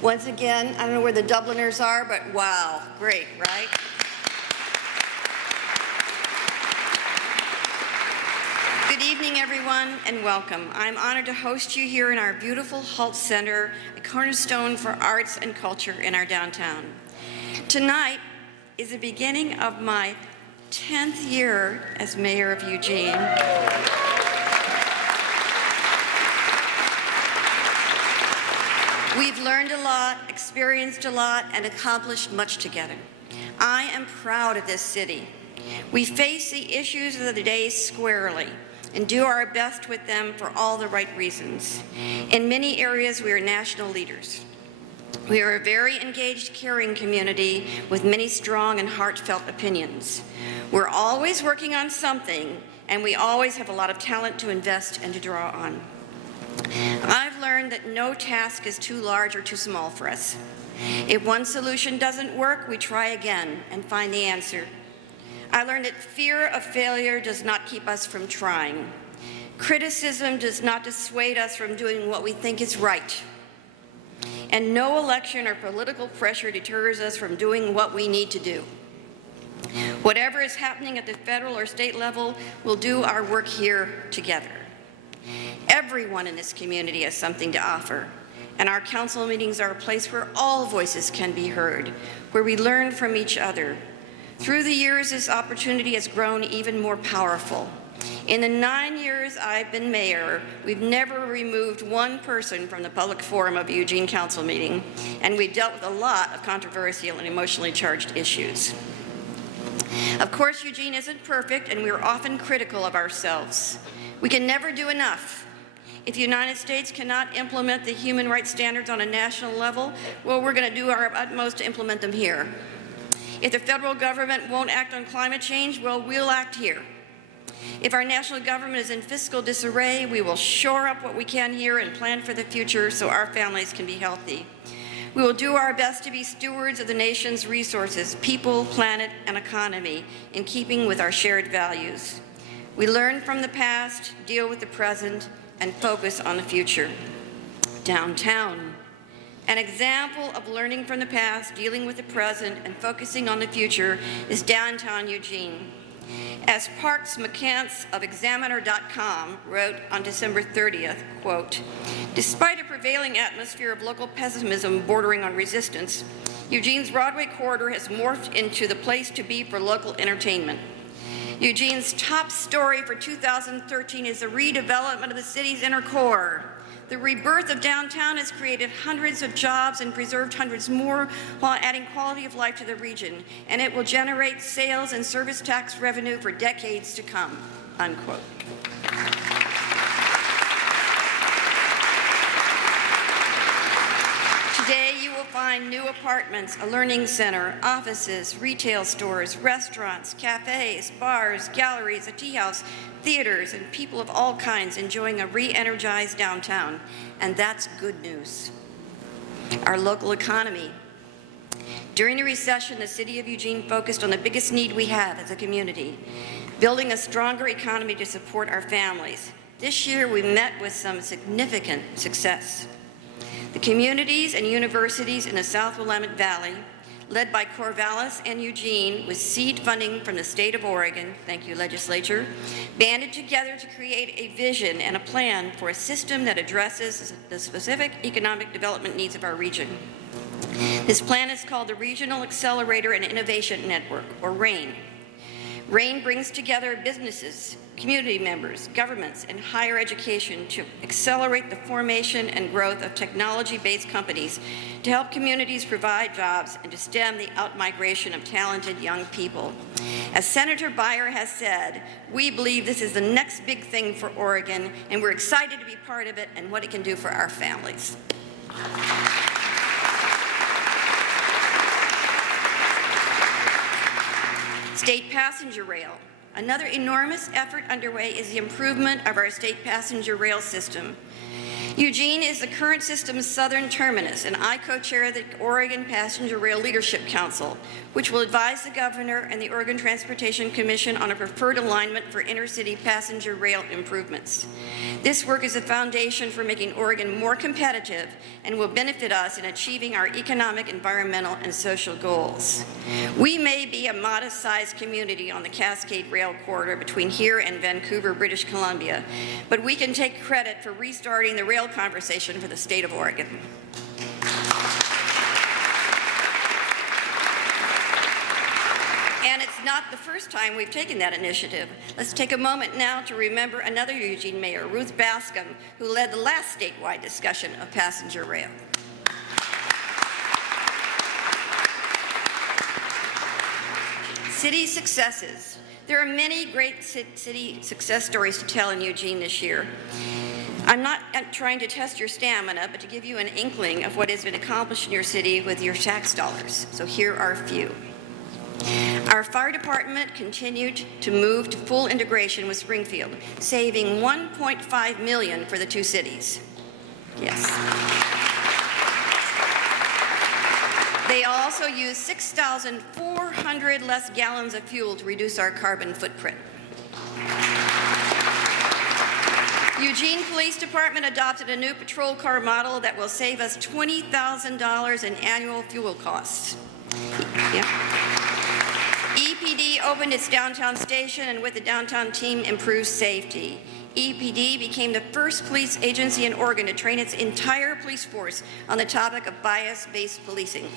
Once again, I don't know where the Dubliners are, but wow, great, right? Good evening, everyone, and welcome. I'm honored to host you here in our beautiful Halt Center, a cornerstone for arts and culture in our downtown. Tonight is the beginning of my 10th year as mayor of Eugene. We've learned a lot, experienced a lot, and accomplished much together. I am proud of this city. We face the issues of the day squarely and do our best with them for all the right reasons. In many areas, we are national leaders. We are a very engaged, caring community with many strong and heartfelt opinions. We're always working on something, and we always have a lot of talent to invest and to draw on. I've learned that no task is too large or too small for us. If one solution doesn't work, we try again and find the answer. I learned that fear of failure does not keep us from trying. Criticism does not dissuade us from doing what we think is right. And no election or political pressure deters us from doing what we need to do. Whatever is happening at the federal or state level, we'll do our work here together. Everyone in this community has something to offer, and our council meetings are a place where all voices can be heard, where we learn from each other. Through the years, this opportunity has grown even more powerful. In the 9 years I've been mayor, we've never removed one person from the public forum of a Eugene Council meeting, and we've dealt with a lot of controversial and emotionally charged issues. Of course, Eugene isn't perfect, and we're often critical of ourselves. We can never do enough. If the United States cannot implement the human rights standards on a national level, well, we're going to do our utmost to implement them here. If the federal government won't act on climate change, well, we'll act here. If our national government is in fiscal disarray, we will shore up what we can here and plan for the future so our families can be healthy. We will do our best to be stewards of the nation's resources, people, planet, and economy, in keeping with our shared values. We learn from the past, deal with the present, and focus on the future. Downtown. An example of learning from the past, dealing with the present, and focusing on the future is downtown Eugene. As Parks McCants of Examiner.com wrote on December 30th, quote, "Despite a prevailing atmosphere of local pessimism bordering on resistance, Eugene's Broadway corridor has morphed into the place to be for local entertainment. Eugene's top story for 2013 is the redevelopment of the city's inner core. The rebirth of downtown has created hundreds of jobs and preserved hundreds more while adding quality of life to the region, and it will generate sales and service tax revenue for decades to come," unquote. Today, you will find new apartments, a learning center, offices, retail stores, restaurants, cafes, bars, galleries, a tea house, theaters, and people of all kinds enjoying a re-energized downtown. And that's good news. Our local economy. During the recession, the city of Eugene focused on the biggest need we have as a community, building a stronger economy to support our families. This year, we met with some significant success. The communities and universities in the South Willamette Valley, led by Corvallis and Eugene, with seed funding from the state of Oregon, thank you, legislature, banded together to create a vision and a plan for a system that addresses the specific economic development needs of our region. This plan is called the Regional Accelerator and Innovation Network, or RAIN. RAIN brings together businesses, community members, governments, and higher education to accelerate the formation and growth of technology-based companies to help communities provide jobs and to stem the outmigration of talented young people. As Senator Beyer has said, we believe this is the next big thing for Oregon, and we're excited to be part of it and what it can do for our families. State passenger rail. Another enormous effort underway is the improvement of our state passenger rail system. Eugene is the current system's southern terminus, and I co-chair the Oregon Passenger Rail Leadership Council, which will advise the governor and the Oregon Transportation Commission on a preferred alignment for intercity passenger rail improvements. This work is a foundation for making Oregon more competitive and will benefit us in achieving our economic, environmental, and social goals. We may be a modest-sized community on the Cascade Rail Corridor between here and Vancouver, British Columbia, but we can take credit for restarting the rail conversation for the state of Oregon. And it's not the first time we've taken that initiative. Let's take a moment now to remember another Eugene mayor, Ruth Bascom, who led the last statewide discussion of passenger rail. City successes. There are many great city success stories to tell in Eugene this year. I'm not trying to test your stamina, but to give you an inkling of what has been accomplished in your city with your tax dollars. So here are a few. Our fire department continued to move to full integration with Springfield, saving $1.5 million for the two cities. Yes. They also used 6,400 less gallons of fuel to reduce our carbon footprint. Eugene Police Department adopted a new patrol car model that will save us $20,000 in annual fuel costs. Yeah. EPD opened its downtown station and with the downtown team improved safety. EPD became the first police agency in Oregon to train its entire police force on the topic of bias-based policing.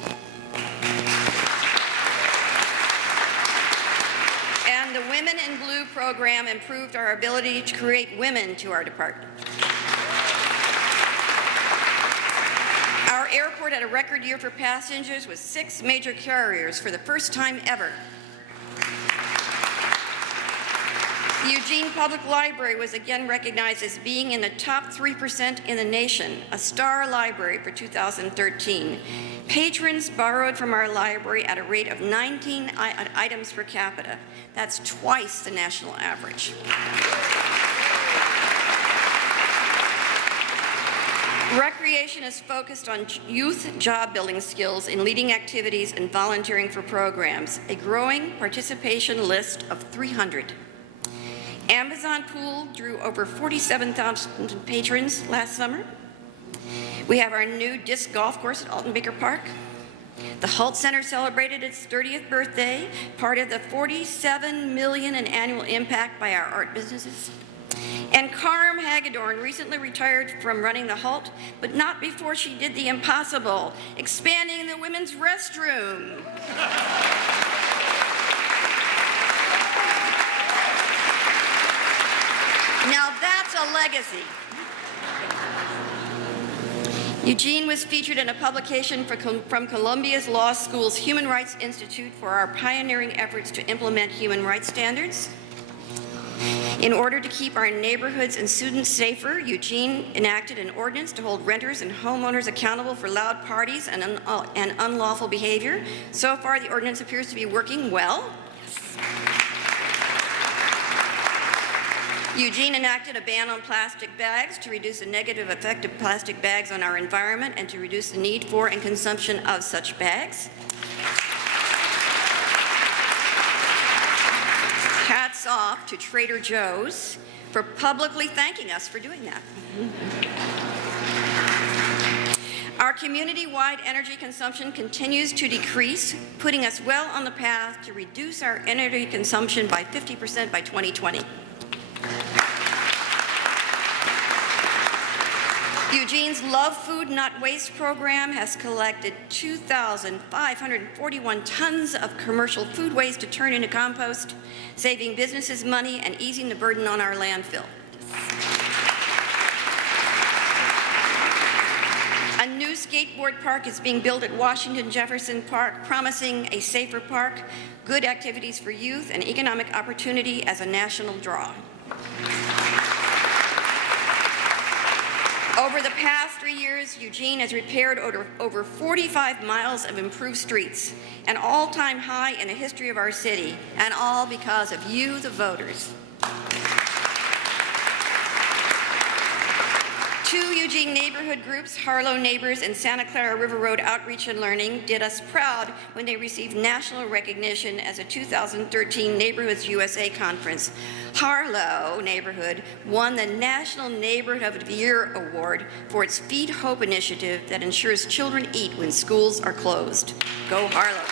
And the Women in Blue program improved our ability to create women to our department. Our airport had a record year for passengers with 6 major carriers for the first time ever. The Eugene Public Library was again recognized as being in the top 3% in the nation, a star library for 2013. Patrons borrowed from our library at a rate of 19 items per capita. That's twice the national average. Recreation is focused on youth job building skills in leading activities and volunteering for programs, a growing participation list of 300. Amazon Pool drew over 47,000 patrons last summer. We have our new disc golf course at Alton Baker Park. The Hult Center celebrated its 30th birthday, part of the $47 million in annual impact by our art businesses. And Carm Hagedorn recently retired from running the Hult, but not before she did the impossible, expanding the women's restroom. Now that's a legacy. Eugene was featured in a publication from Columbia's Law School's Human Rights Institute for our pioneering efforts to implement human rights standards. In order to keep our neighborhoods and students safer, Eugene enacted an ordinance to hold renters and homeowners accountable for loud parties and unlawful behavior. So far, the ordinance appears to be working well. Eugene enacted a ban on plastic bags to reduce the negative effect of plastic bags on our environment and to reduce the need for and consumption of such bags. Hats off to Trader Joe's for publicly thanking us for doing that. Our community-wide energy consumption continues to decrease, putting us well on the path to reduce our energy consumption by 50% by 2020. Eugene's Love Food Not Waste program has collected 2,541 tons of commercial food waste to turn into compost, saving businesses money and easing the burden on our landfill. A new skateboard park is being built at Washington Jefferson Park, promising a safer park, good activities for youth, and economic opportunity as a national draw. Over the past 3 years, Eugene has repaired over 45 miles of improved streets, an all-time high in the history of our city, and all because of you, the voters. Two Eugene neighborhood groups, Harlow Neighbors and Santa Clara River Road Outreach and Learning, did us proud when they received national recognition as a 2013 Neighborhoods USA Conference. Harlow neighborhood won the National Neighborhood of the Year Award for its Feed Hope initiative that ensures children eat when schools are closed. Go Harlow.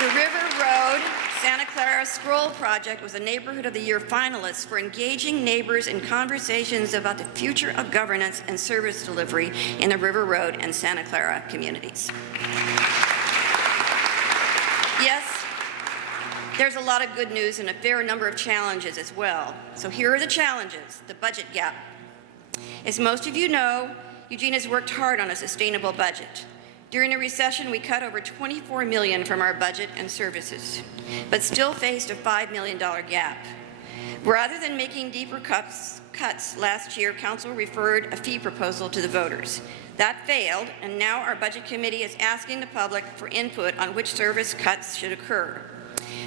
The River Road Santa Clara Scroll Project was a Neighborhood of the Year finalist for engaging neighbors in conversations about the future of governance and service delivery in the River Road and Santa Clara communities. Yes, there's a lot of good news and a fair number of challenges as well. So here are the challenges: the budget gap. As most of you know, Eugene has worked hard on a sustainable budget. During the recession, we cut over $24 million from our budget and services, but still faced a $5 million gap. Rather than making deeper cuts last year, Council referred a fee proposal to the voters. That failed, and now our Budget Committee is asking the public for input on which service cuts should occur.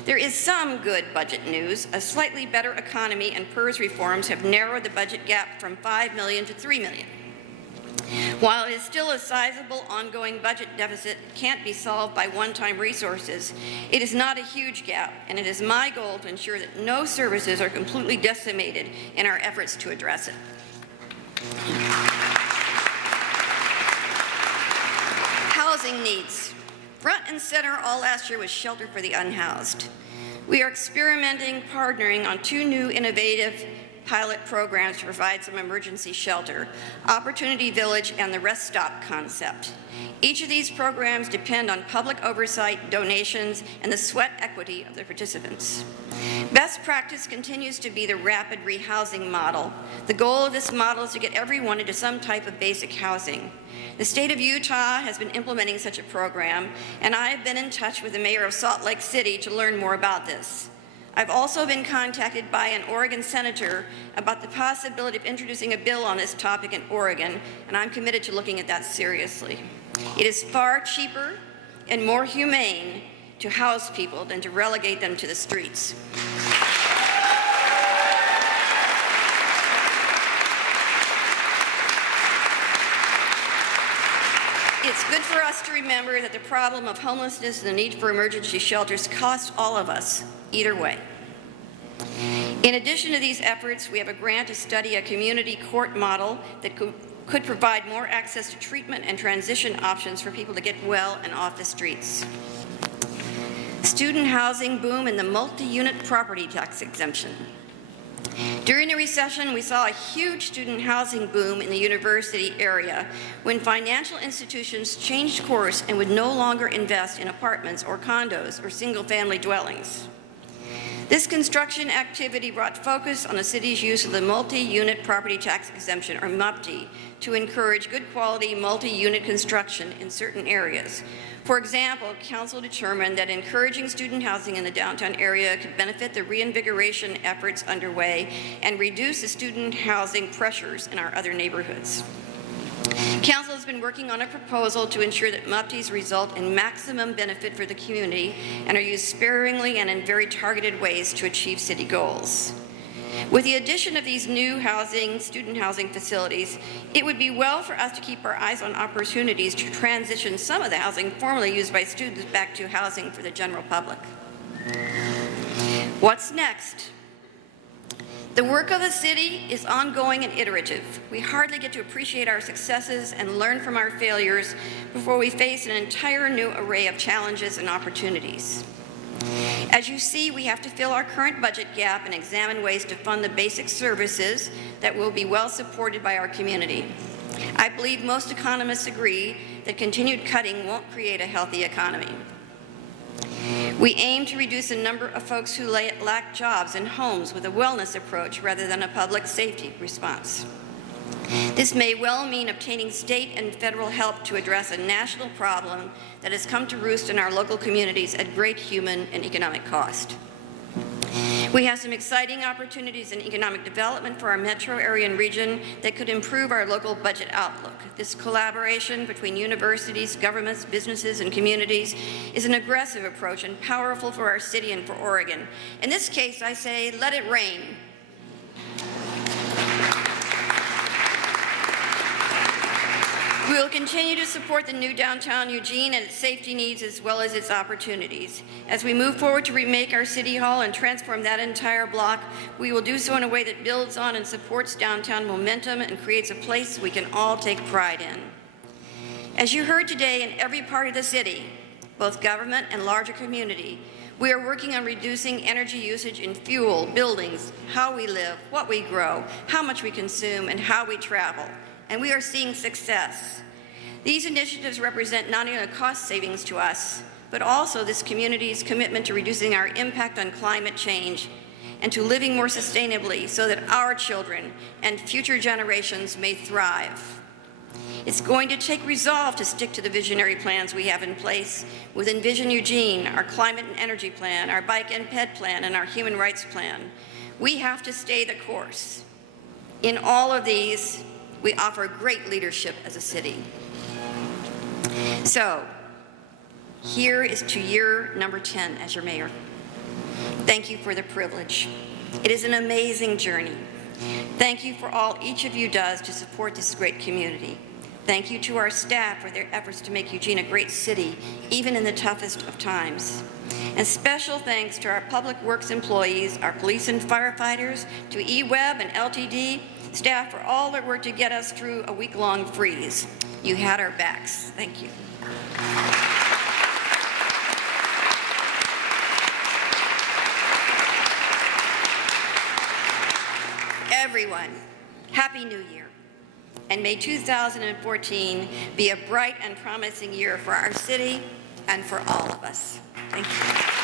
There is some good budget news. A slightly better economy and PERS reforms have narrowed the budget gap from $5 million to $3 million. While it is still a sizable ongoing budget deficit, it can't be solved by one-time resources. It is not a huge gap, and it is my goal to ensure that no services are completely decimated in our efforts to address it. Housing needs. Front and center all last year was shelter for the unhoused. We are experimenting, partnering on two new innovative pilot programs to provide some emergency shelter: Opportunity Village and the Rest Stop concept. Each of these programs depend on public oversight, donations, and the sweat equity of the participants. Best practice continues to be the rapid rehousing model. The goal of this model is to get everyone into some type of basic housing. The state of Utah has been implementing such a program, and I have been in touch with the mayor of Salt Lake City to learn more about this. I've also been contacted by an Oregon senator about the possibility of introducing a bill on this topic in Oregon, and I'm committed to looking at that seriously. It is far cheaper and more humane to house people than to relegate them to the streets. It's good for us to remember that the problem of homelessness and the need for emergency shelters costs all of us, either way. In addition to these efforts, we have a grant to study a community court model that could provide more access to treatment and transition options for people to get well and off the streets. Student housing boom and the multi-unit property tax exemption. During the recession, we saw a huge student housing boom in the university area when financial institutions changed course and would no longer invest in apartments or condos or single-family dwellings. This construction activity brought focus on the city's use of the multi-unit property tax exemption, or MUPT, to encourage good quality multi-unit construction in certain areas. For example, Council determined that encouraging student housing in the downtown area could benefit the reinvigoration efforts underway and reduce the student housing pressures in our other neighborhoods. Council has been working on a proposal to ensure that MUPTs result in maximum benefit for the community and are used sparingly and in very targeted ways to achieve city goals. With the addition of these new student housing facilities, it would be well for us to keep our eyes on opportunities to transition some of the housing formerly used by students back to housing for the general public. What's next? The work of the city is ongoing and iterative. We hardly get to appreciate our successes and learn from our failures before we face an entire new array of challenges and opportunities. As you see, we have to fill our current budget gap and examine ways to fund the basic services that will be well supported by our community. I believe most economists agree that continued cutting won't create a healthy economy. We aim to reduce the number of folks who lack jobs and homes with a wellness approach rather than a public safety response. This may well mean obtaining state and federal help to address a national problem that has come to roost in our local communities at great human and economic cost. We have some exciting opportunities in economic development for our metro area and region that could improve our local budget outlook. This collaboration between universities, governments, businesses, and communities is an aggressive approach and powerful for our city and for Oregon. In this case, I say, let it rain. We will continue to support the new downtown Eugene and its safety needs as well as its opportunities. As we move forward to remake our City Hall and transform that entire block, we will do so in a way that builds on and supports downtown momentum and creates a place we can all take pride in. As you heard today, in every part of the city, both government and larger community, we are working on reducing energy usage in fuel, buildings, how we live, what we grow, how much we consume, and how we travel. And we are seeing success. These initiatives represent not only a cost savings to us, but also this community's commitment to reducing our impact on climate change and to living more sustainably so that our children and future generations may thrive. It's going to take resolve to stick to the visionary plans we have in place with Envision Eugene, our climate and energy plan, our bike and ped plan, and our human rights plan. We have to stay the course. In all of these, we offer great leadership as a city. So, here is to year number 10 as your mayor. Thank you for the privilege. It is an amazing journey. Thank you for all each of you does to support this great community. Thank you to our staff for their efforts to make Eugene a great city, even in the toughest of times. And special thanks to our public works employees, our police and firefighters, to eWeb and LTD staff for all their work to get us through a week-long freeze. You had our backs. Thank you. Everyone, Happy New Year. And may 2014 be a bright and promising year for our city and for all of us. Thank you.